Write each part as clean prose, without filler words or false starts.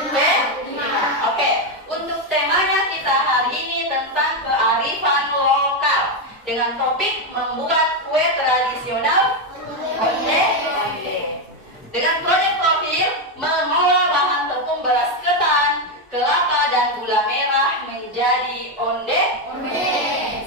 Oke, untuk temanya kita hari ini tentang kearifan lokal dengan topik membuat kue tradisional onde-onde. Dengan proyek profil mengolah bahan tepung beras ketan, kelapa dan gula merah menjadi onde-onde.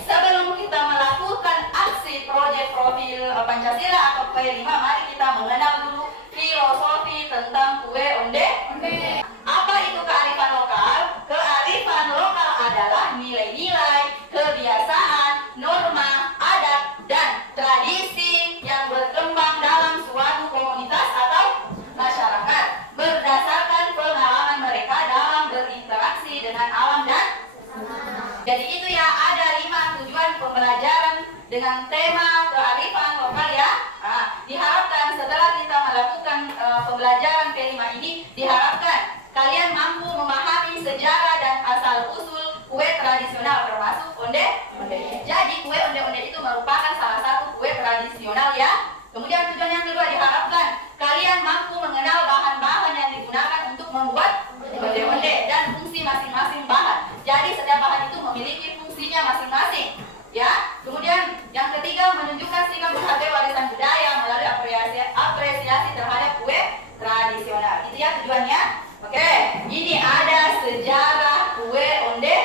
Sebelum kita melakukan aksi proyek profil Pancasila atau P5, mari kita mengenal dulu filosofi tentang kue onde-onde. Apa itu kearifan lokal? Kearifan lokal adalah nilai-nilai, kebiasaan, norma, adat, dan tradisi yang berkembang dalam suatu komunitas atau masyarakat berdasarkan pengalaman mereka dalam berinteraksi dengan alam dan jadi itu ya, ada 5 tujuan pembelajaran dengan tema kearifan lokal ya. Diharapkan setelah kita melakukan pembelajaran P5 ini, diharapkan kalian mampu memahami sejarah dan asal-usul kue tradisional termasuk onde-onde. Jadi kue onde-onde itu merupakan salah satu kue tradisional ya. Kemudian tujuan yang kedua, diharapkan kalian mampu mengenal bahan-bahan yang digunakan untuk membuat onde-onde dan fungsi masing-masing bahan. Jadi setiap bahan itu memiliki fungsinya masing-masing ya. Kemudian yang ketiga, menunjukkan sikap menghargai warisan budaya melalui apresiasi terhadap kue tradisional. Itu ya tujuannya. Oke, ini ada sejarah kue onde-onde.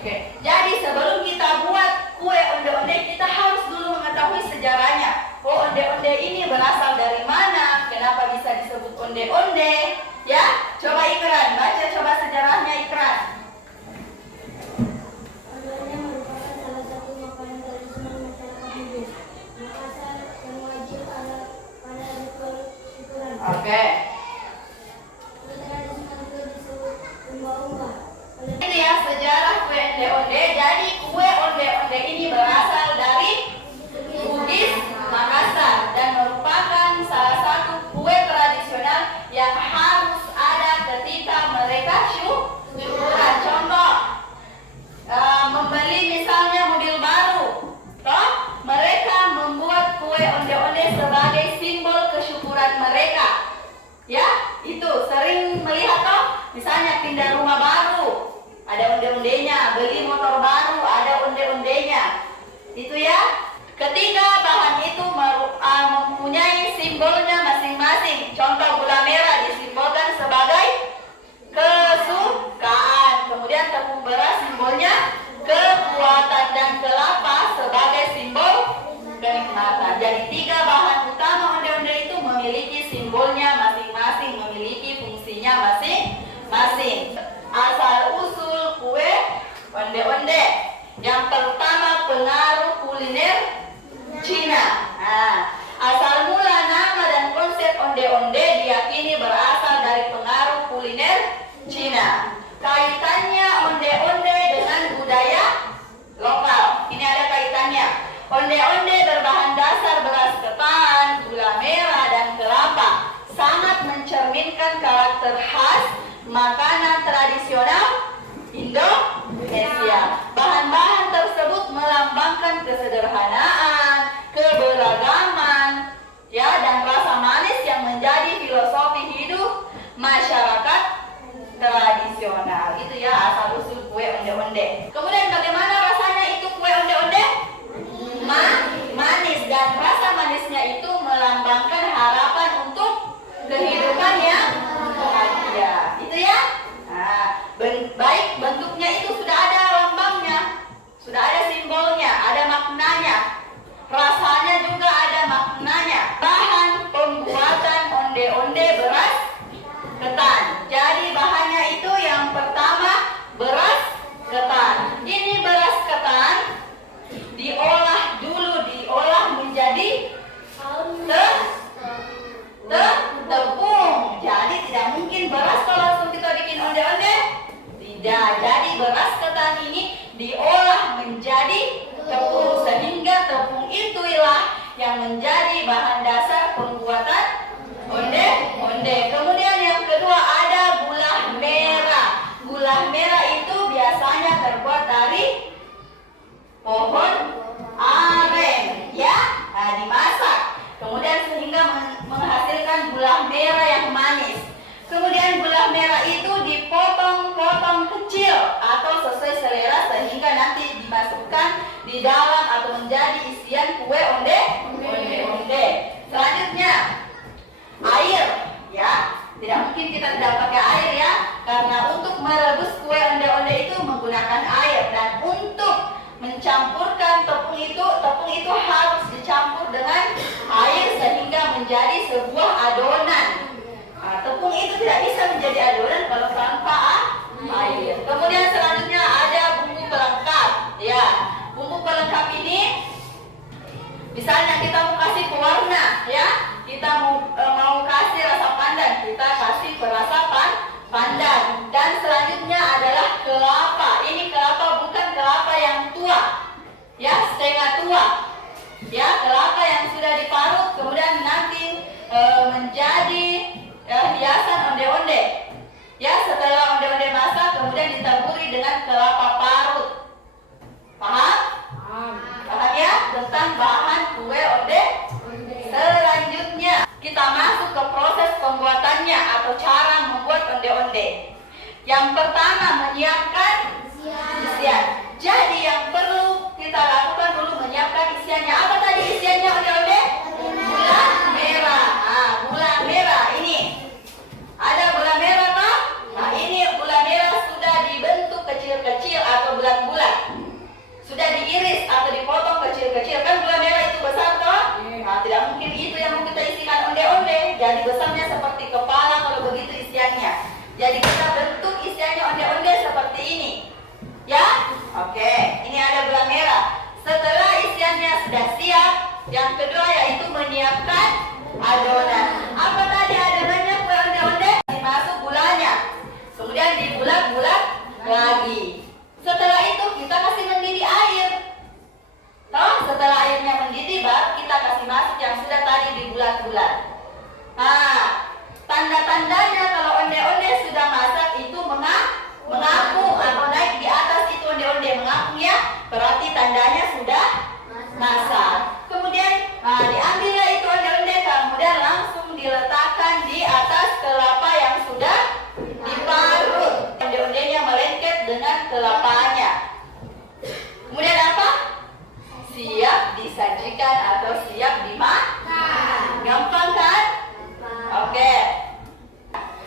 Oke, jadi sebelum kita buat kue onde-onde, kita harus dulu mengetahui sejarahnya. Oh, onde-onde ini berasal dari mana? Kenapa bisa disebut onde-onde? Ya, coba Ikran, baca coba sejarahnya Ikran. Onde-onde merupakan salah satu makanan tradisional masyarakat Bugis. Makassar yang wajib ada pada ritual syukuran. Oke. Ini ya sejarah kue onde-onde. Jadi kue onde-onde ini berasal dari Bugis, Makassar, dan merupakan salah satu kue tradisional yang harus ada ketika mereka syukuran. Contoh, membeli misalnya mobil baru, toh mereka membuat kue onde-onde sebagai simbol kesyukuran mereka. Ya, itu sering melihat toh, misalnya pindah rumah baru, ada onde-ondenya, beli motor baru, ada onde-ondenya. Itu ya. Ketiga bahan itu mempunyai simbolnya masing-masing. Contoh, gula merah disimbolkan sebagai kesukaan. Kemudian tepung beras simbolnya kekuatan dan kelapa sebagai simbol kenikmatan. Jadi 3 bahan utama onde-onde itu memiliki simbolnya masing-masing, memiliki fungsinya masing-masing. Asal usul kue onde-onde. Yang pertama, pengaruh kuliner Cina. Asal mula nama dan konsep onde-onde diyakini berasal dari pengaruh kuliner Cina. Kaitannya onde-onde dengan budaya lokal. Ini ada kaitannya. Onde-onde berbahan dasar beras ketan, gula merah, dan kelapa. Sangat mencerminkan karakter khas makanan tradisional Indonesia. Bahan-bahan tersebut melambangkan kesederhanaan, keberagaman, ya, dan rasa manis yang menjadi filosofi hidup masyarakat tradisional. Itu ya asal usul kue onde-onde. Kemudian bagaimana rasanya itu kue onde-onde? Manis, dan rasa manisnya itu melambangkan harapan untuk kehidupan yang bahagia. Itu ya. Baik bentuknya itu sudah ada lambangnya, sudah ada simbolnya, ada maknanya. Rasanya juga ada maknanya. Bahan pembuatan onde-onde beras ketan. Jadi bahannya itu yang pertama beras ketan. Ini beras ketan diolah menjadi tepung. Jadi tidak mungkin beras kalau langsung kita bikin onde-onde. Tidak. Jadi beras ketan ini diolah menjadi tepung, sehingga tepung itulah yang menjadi bahan dasar pembuatan onde-onde. Kemudian yang kedua ada gula merah. Gula merah itu biasanya terbuat dari pohon aren, ya, dimasak. Kemudian sehingga menghasilkan gula merah yang manis. Kemudian gula merah itu kemudian nanti dimasukkan di dalam atau menjadi isian kue onde-onde. Selanjutnya air, ya. Tidak mungkin kita tidak pakai air ya, karena untuk merebus kue onde-onde itu menggunakan air, dan untuk mencampurkan tepung itu harus dicampur dengan air sehingga menjadi sebuah adonan. Nah, tepung itu tidak bisa menjadi adonan kalau tanpa air. Kemudian selanjutnya ada bumbu pelengkap. Ya, bumbu pelengkap ini misalnya kita mau kasih pewarna, ya, kita mau kasih rasa pandan, kita kasih perasa pandan. Dan selanjutnya adalah kelapa. Ini kelapa bukan kelapa yang tua, ya, setengah tua, ya, kelapa yang sudah diparut kemudian nanti menjadi hiasan onde-onde. Ya, setelah onde-onde masak kemudian ditaburi dengan kelapa parut. Paham? Paham ya tentang bahan kue onde? Selanjutnya kita masuk ke proses pembuatannya atau cara membuat onde-onde. Yang pertama, menyiapkan isian. Jadi yang perlu kita lakukan dulu menyiapkan isiannya. Apa tadi isiannya onde-onde? Gula merah. Nah, gula merah ini. Ada gula merah toh? Nah, ini gula merah sudah dibentuk kecil-kecil atau bulat-bulat. Sudah diiris atau dipotong kecil-kecil. Kan gula merah itu besar toh? Nah, tidak mungkin itu yang mau kita isikan onde-onde. Jadi besarnya seperti kepala kalau begitu isiannya. Jadi kita bentuk isiannya onde-onde seperti ini. Ya? Oke, ini ada gula merah. Setelah isiannya sudah siap, yang kedua yaitu menyiapkan adonan. Apa tadi adonannya kue onde-onde? Masuk gulanya. Kemudian dibulat-bulat lagi. Setelah itu kita kasih mendidih air. Toh, setelah airnya mendidih baru kita kasih masuk yang sudah tadi dibulat-bulat. Nah, tanda-tandanya kalau onde-onde sudah masak itu mengapung atau naik di atas itu onde-onde mengapung ya. Berarti tandanya sudah masak. Kemudian diambillah itu onde-onde kemudian langsung diletakkan di atas kelapa yang sudah diparut. Onde-ondenya melengket dengan kelapanya. Kemudian apa? Siap disajikan atau siap dimakan. Gampang kan?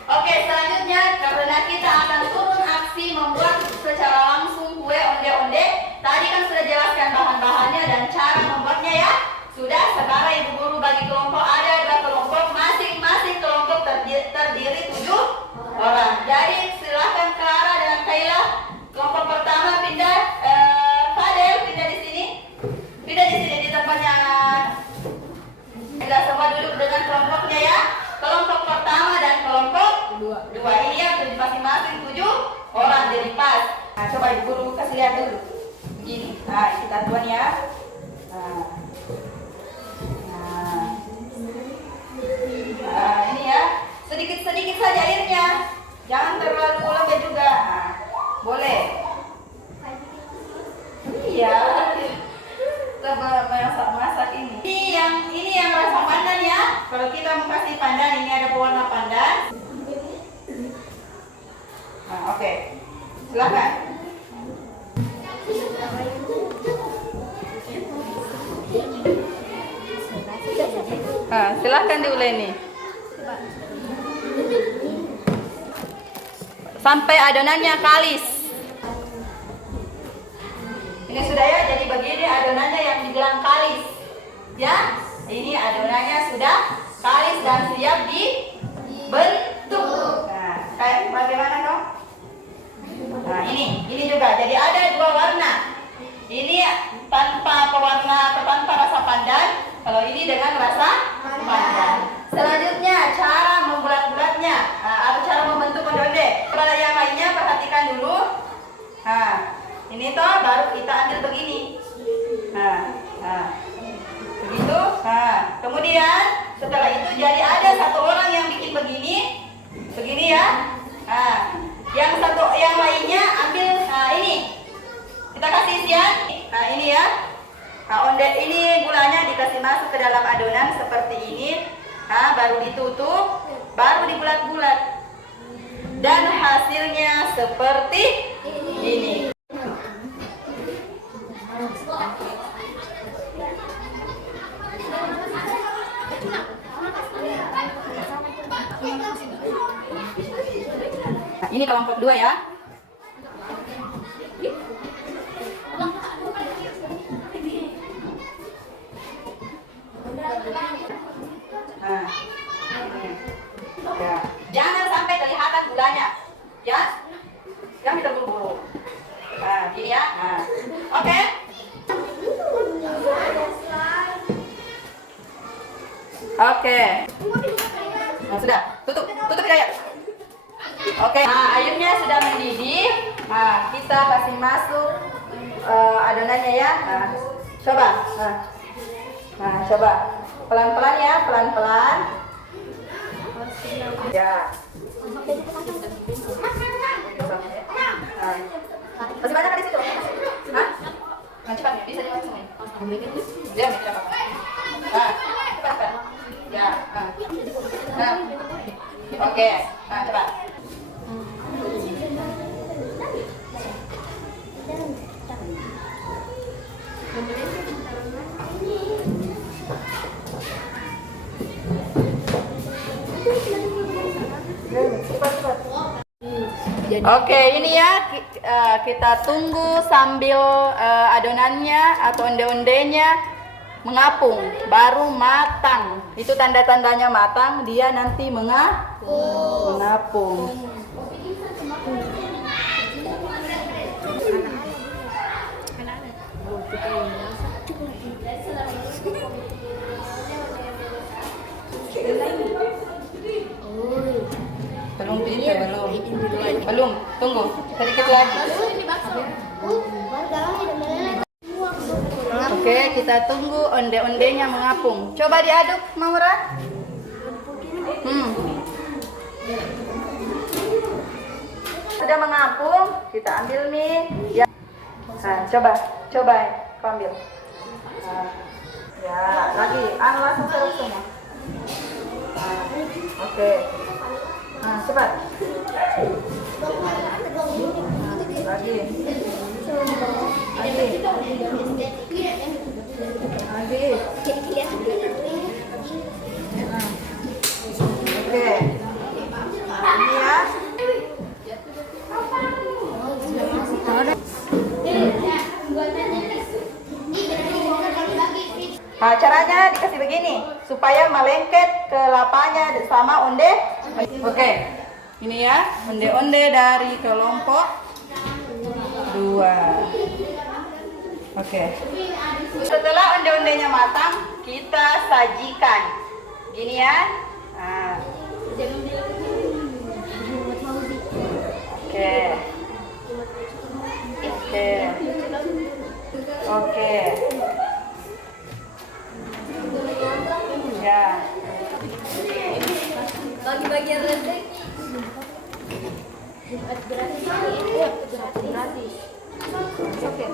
Oke, selanjutnya karena kita akan turun aksi membuat secara langsung kue onde-onde. Tadi kan sudah jelaskan bahan-bahannya dan cara membuatnya ya. Sudah, sekarang ibu guru bagi kelompok, ada 2 kelompok, masing-masing kelompok terdiri 7 orang. Jadi silahkan Clara dan Kayla. Kelompok pertama pindah, Fadel pindah di sini. Pindah di sini di tempatnya. Kita semua duduk dengan kelompoknya ya. Kelompok pertama dan kelompok dua ini ya, masing-masing 7 orang jadi pas. Nah, coba ibu guru kasih lihat dulu. Begini. Nah, kita tuan ya. Nah, ini ya. Sedikit-sedikit saja airnya. Jangan terlalu lembek juga. Nah, boleh. Iya. Coba masak ini. Ini yang rasa pandan ya. Kalau kita mau kasih pandan, ini ada pewarna pandan. Nah, oke. Silakan. Silakan diuleni. Sampai adonannya kalis. Ini sudah ya, jadi begini adonannya yang dibilang kalis. Ya, ini adonannya sudah kalis dan siap dibentuk. Nah, kayak bagaimana dong? Nah, ini juga. Jadi ada 2 warna. Ini tanpa pewarna atau tanpa rasa pandan. Kalau ini dengan rasa pandan. Selanjutnya cara membulat-bulatnya atau cara membentuk onde-onde. Pada yang lainnya perhatikan dulu. Nah, ini toh baru kita ambil begini. Begitu. Kemudian setelah itu jadi ada 1 orang yang bikin begini ya. Yang lainnya ambil ini. Kita kasih isian. Nah, ini ya. Onde ini gulanya dikasih masuk ke dalam adonan seperti ini. Baru ditutup, baru dibulat-bulat. Dan hasilnya seperti ini. Ini kelompok 2 ya. Nah, ya. Jangan sampai kelihatan gulanya, ya. Jangan terburu-buru. Nah, gini ya. Nah, oke. Oke. Nah, sudah. Tutup Hidayat. Oke. Nah, airnya sudah mendidih. Nah, kita kasih masuk adonannya ya. Nah, coba. Nah, coba. Pelan-pelan ya, pelan-pelan. Ya. Nah. Masih banyak di situ. Hah? Nah, cepat ya, bisa dimasukin. Ya, tidak apa-apa. Nah, cepat. Ya. Nah. Oke. Nah, cepat. Oke, ini ya kita tunggu sambil adonannya atau onde-ondenya mengapung, baru matang. Itu tanda-tandanya matang, dia nanti mengapung. Belum, tunggu sedikit lagi. Oke, kita tunggu onde-ondenya mengapung. Coba diaduk, Maura. Sudah mengapung, kita ambil mie. Ya. Nah, coba, kau ambil. Nah, ya, lagi, langsung serut semua. Nah, oke. Nah, cepat. Lagi. Nah. Oke. Ini ya. Nah, caranya dikasih begini supaya melengket ke lapanya sama onde. Oke. Ini ya, onde-onde dari kelompok 2. Oke. Setelah onde-ondenya matang, kita sajikan. Gini ya. Nah. Oke. Ya. Bagi-bagian rezeki. Gratis. Oke.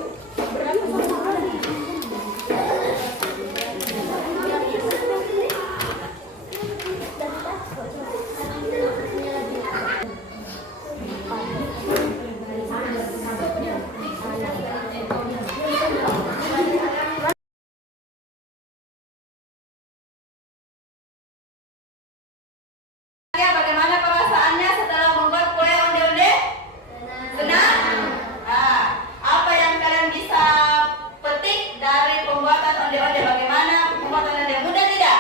Bagaimana perasaannya setelah membuat kue onde-onde? Senang? Nah, apa yang kalian bisa petik dari pembuatan onde-onde? Bagaimana pembuatan onde? Mudah tidak?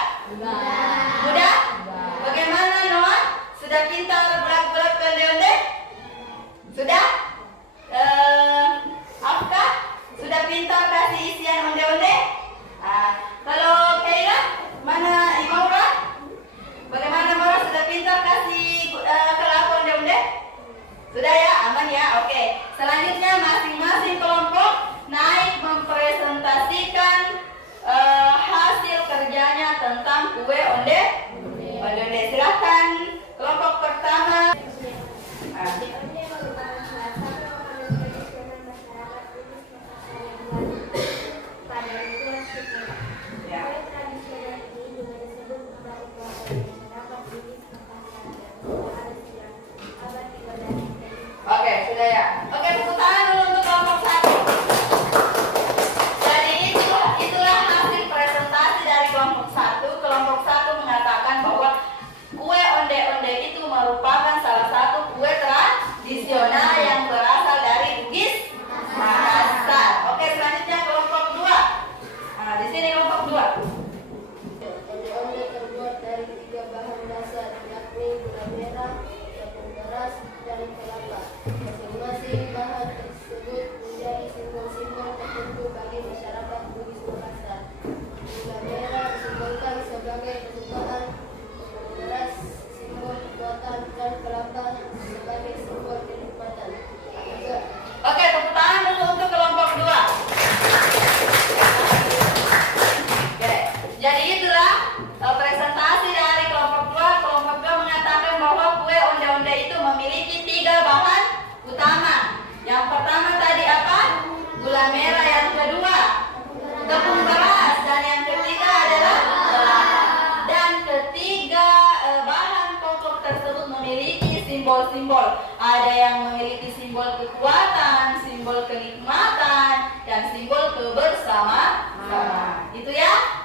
Mudah? Bagaimana Noah? Sudah pintar bulat-bulat onde-onde? Sudah? Apakah sudah pintar kasih isian onde-onde? Nah, kalau Kaila, mana Imaura? Bagaimana Maura, sudah pintar kasih kelapa onde-onde? Sudah ya, aman ya, oke. Selanjutnya masing-masing kelompok naik mempresentasikan hasil kerjanya tentang kue onde-onde. Silakan kelompok pertama. Oke, sudah ya. Oke, tepuk tangan. simbol-simbol. Ada yang memiliki simbol kekuatan, simbol kenikmatan, dan simbol kebersamaan. Itu ya.